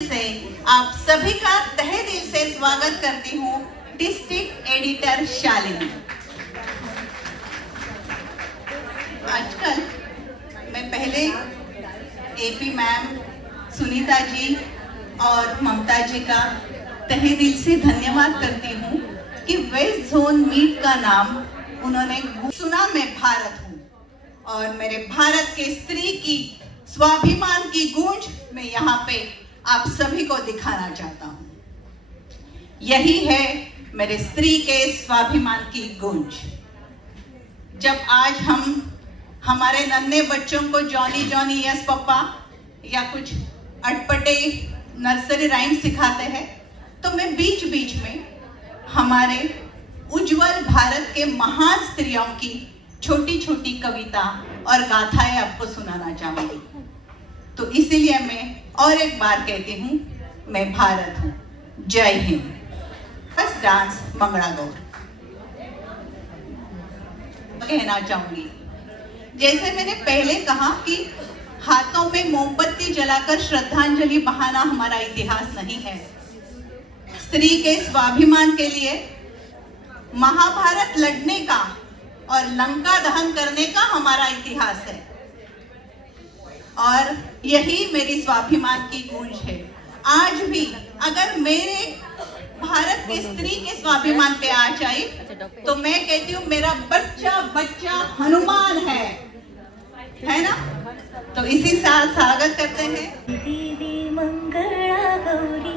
से आप सभी का तहे दिल से स्वागत करती हूँ डिस्ट्रिक्ट एडिटर शालिनी। आजकल मैं पहले एपी मैम, सुनीता जी और ममता जी का तहे दिल से धन्यवाद करती हूँ कि वेस्ट जोन मीट का नाम उन्होंने सुना। मैं भारत हूँ और मेरे भारत के स्त्री की स्वाभिमान की गूंज मैं यहाँ पे आप सभी को दिखाना चाहता हूँ। यही है मेरे स्त्री के स्वाभिमान की गूंज। जब आज हम हमारे नन्हे बच्चों को जॉनी जॉनी यस पापा या कुछ अटपटे नर्सरी राइम सिखाते हैं तो मैं बीच बीच में हमारे उज्जवल भारत के महान स्त्रियों की छोटी छोटी कविता और गाथाएं आपको सुनाना चाहूंगी। तो इसीलिए मैं और एक बार कहती हूँ, मैं भारत हूँ। जय हिंद। फर्स्ट डांस मंगला गौर कहना चाहूंगी। जैसे मैंने पहले कहा कि हाथों में मोमबत्ती जलाकर श्रद्धांजलि बहाना हमारा इतिहास नहीं है। स्त्री के स्वाभिमान के लिए महाभारत लड़ने का और लंका दहन करने का हमारा इतिहास है और यही मेरी स्वाभिमान की गूंज है। आज भी अगर मेरे भारत की स्त्री के स्वाभिमान पे आ जाए तो मैं कहती हूँ मेरा बच्चा बच्चा हनुमान है ना। तो इसी साल स्वागत करते हैं। देवी मंगला गौरी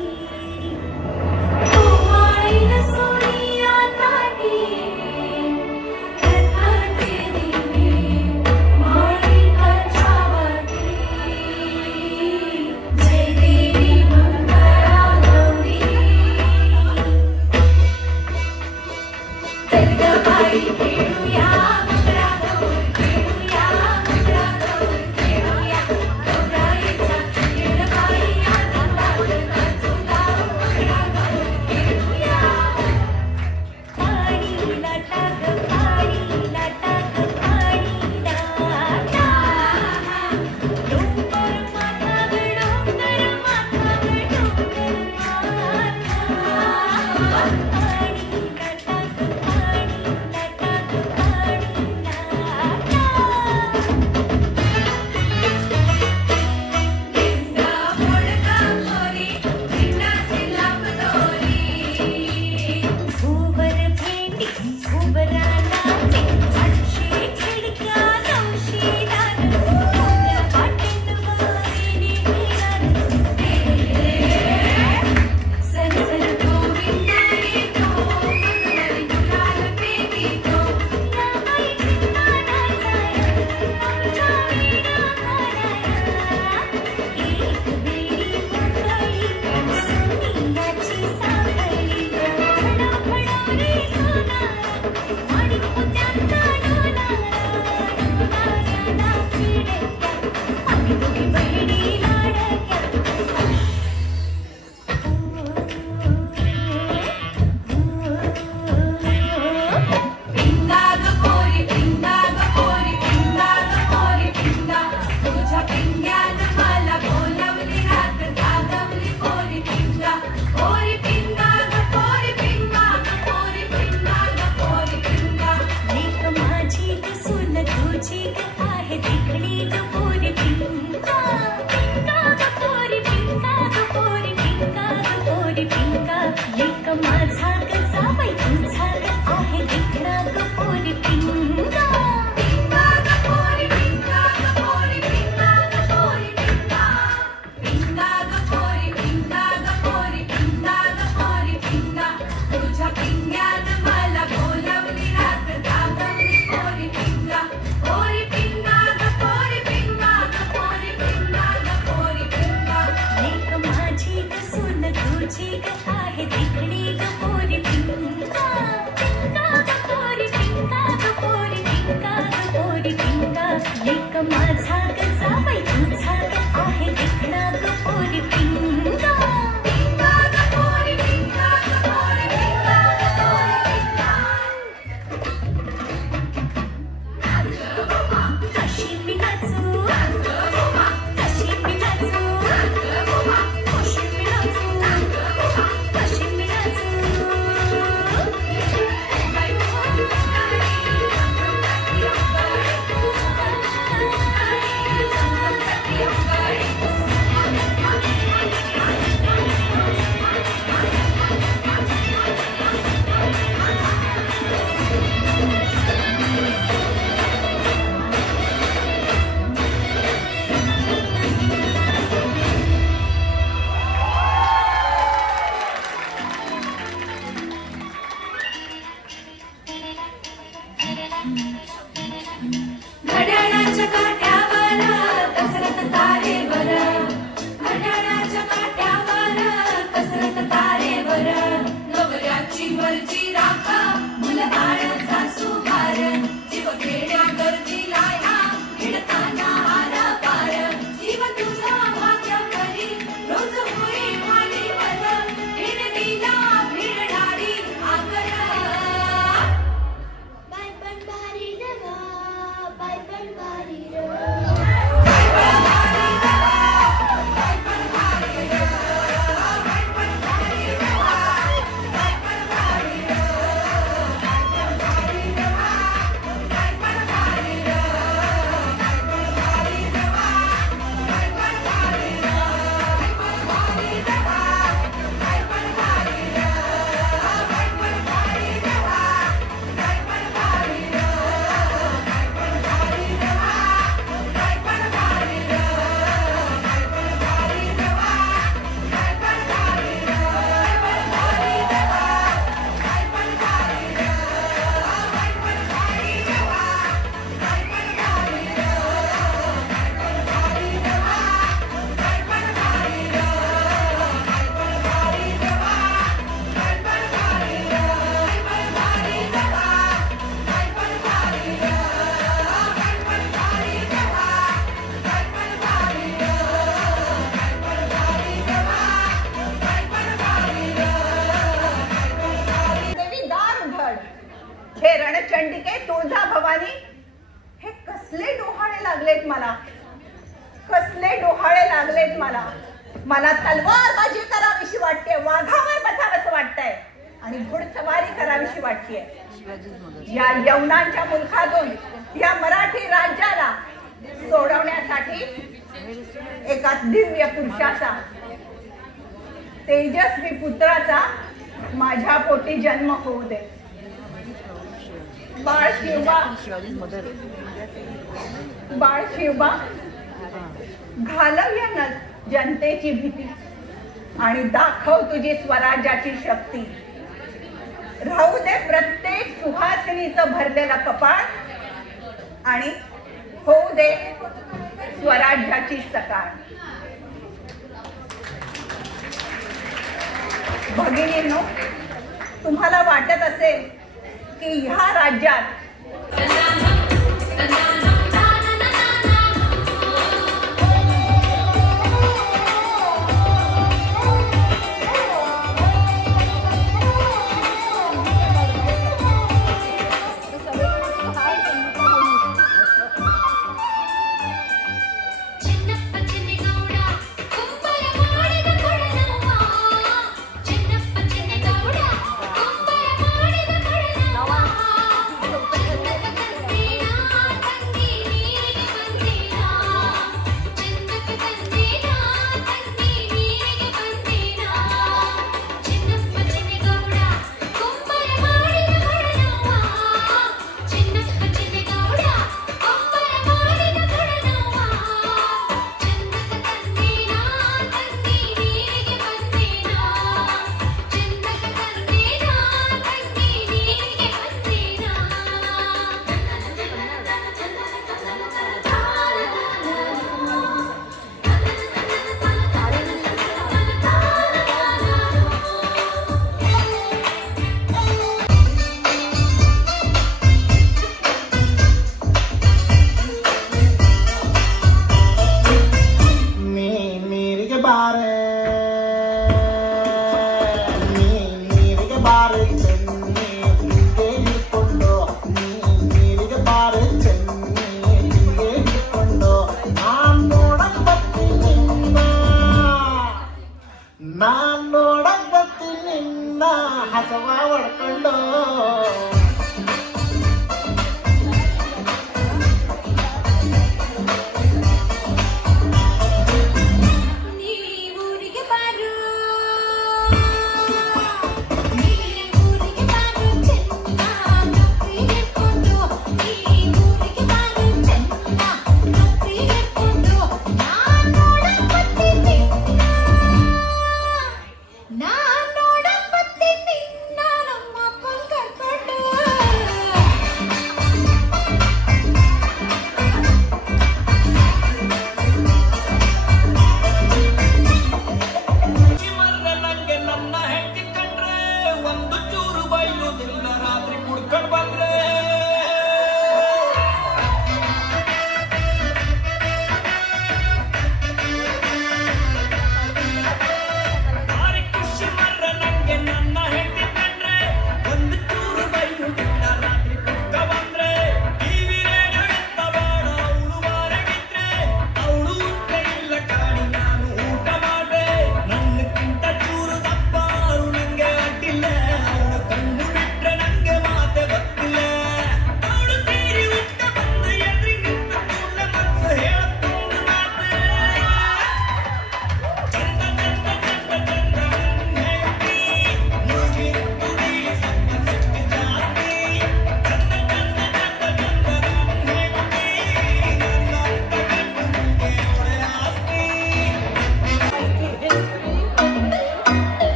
देत मला. मला तलवारबाजी करावीशी वाटते, वाघावर बसावंसं वाटतंय आणि घोडसवारी करावीशी वाटतेय. या यवनांच्या मुलखातून या मराठी राज्याला सोडवण्यासाठी एका दिव्य पुरुषाचा, तेजस्वी पुत्राचा माझ्या पोटी जन्म होऊ दे. बाळ शिवबा घालव या जनतेची भीती आणि दाखव तुझी स्वराज्याची शक्ती. राहू दे प्रत्येक सुहासिनीचं भरलेलं कपाळ आणि होऊ दे स्वराज्याची सकाळ. भगिनींनो, तुम्हाला वाटत असेल की ह्या राज्यात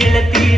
ಗೆಳತಿ